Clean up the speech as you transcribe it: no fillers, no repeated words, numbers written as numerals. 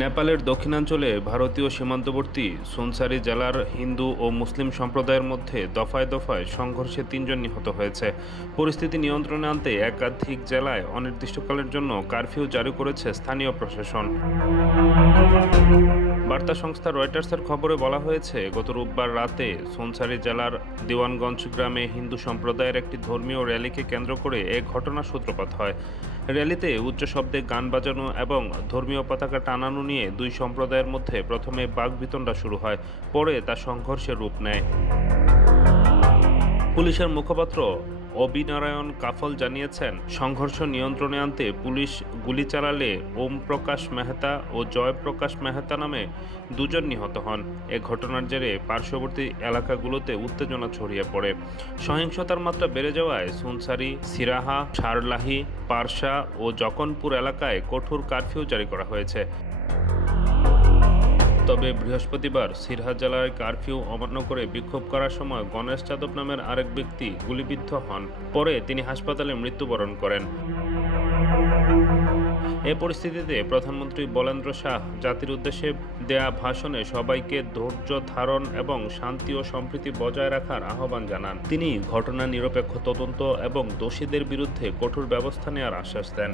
নেপালের দক্ষিণাঞ্চলে ভারতীয় সীমান্তবর্তী সুনসারি জেলার হিন্দু ও মুসলিম সম্প্রদায়ের মধ্যে দফায় দফায় সংঘর্ষে ৩ জন নিহত হয়েছে। পরিস্থিতি নিয়ন্ত্রণে আনতে একাধিক জেলায় অনির্দিষ্টকালের জন্য কারফিউ জারি করেছে স্থানীয় প্রশাসন। বার্তা সংস্থা রয়টার্সের খবরে বলা হয়েছে, গত রোববার রাতে সুনসারি জেলার দিওয়ানগঞ্জ গ্রামে হিন্দু সম্প্রদায়ের একটি ধর্মীয় র্যালিকে কেন্দ্র করে এ ঘটনার সূত্রপাত হয়। র্যালিতে উচ্চ শব্দে গান বাজানো এবং ধর্মীয় পতাকা টানানো নিয়ে দুই সম্প্রদায়ের মধ্যে প্রথমে বাকবিতণ্ডা শুরু হয়, পরে তা সংঘর্ষের রূপ নেয়। পুলিশের মুখপাত্র অবিনারায়ণ কাফল জানিয়েছেন, সংঘর্ষ নিয়ন্ত্রণে আনতে পুলিশ গুলি চালালে ওম প্রকাশ মেহতা ও জয়প্রকাশ মেহতা নামে 2 জন নিহত হন। এ ঘটনার জেরে পার্শ্ববর্তী এলাকাগুলোতে উত্তেজনা ছড়িয়ে পড়ে। সহিংসতার মাত্রা বেড়ে যাওয়ায় সুনসারি, সিরাহা, সারলাহি, পারসা ও জকনপুর এলাকায় কঠোর কারফিউ জারি করা হয়েছে। তবে বৃহস্পতিবার সিরহা জেলায় কারফিউ অমান্য করে বিক্ষোভ করার সময় গণেশ যাদব নামের আরেক ব্যক্তি গুলিবিদ্ধ হন। পরে তিনি হাসপাতালে মৃত্যুবরণ করেন। এ পরিস্থিতিতে প্রধানমন্ত্রী বলেন্দ্র শাহ জাতির উদ্দেশ্যে দেয়া ভাষণে সবাইকে ধৈর্য ধারণ এবং শান্তি ও সম্প্রীতি বজায় রাখার আহ্বান জানান। তিনি ঘটনার নিরপেক্ষ তদন্ত এবং দোষীদের বিরুদ্ধে কঠোর ব্যবস্থা নেওয়ার আশ্বাস দেন।